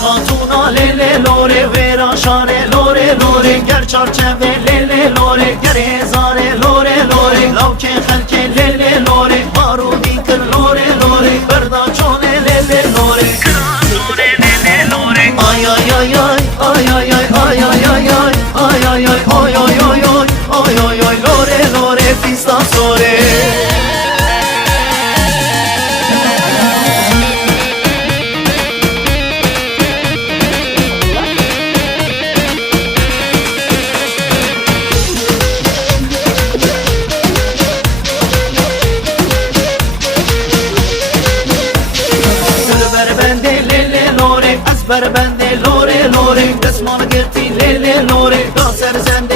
hatuna lele lore vera şare lore lore ger çarçeve lele lore ger ezare lore lore lavke halke lele lore marudi kır lore lore berda çone lele lore ay ay ay ay ay ay ay ay ay ay ay ay ay ay ay ay ay ay ay lore lore pista sore. Bende lore lore desman girti lele lore da serzende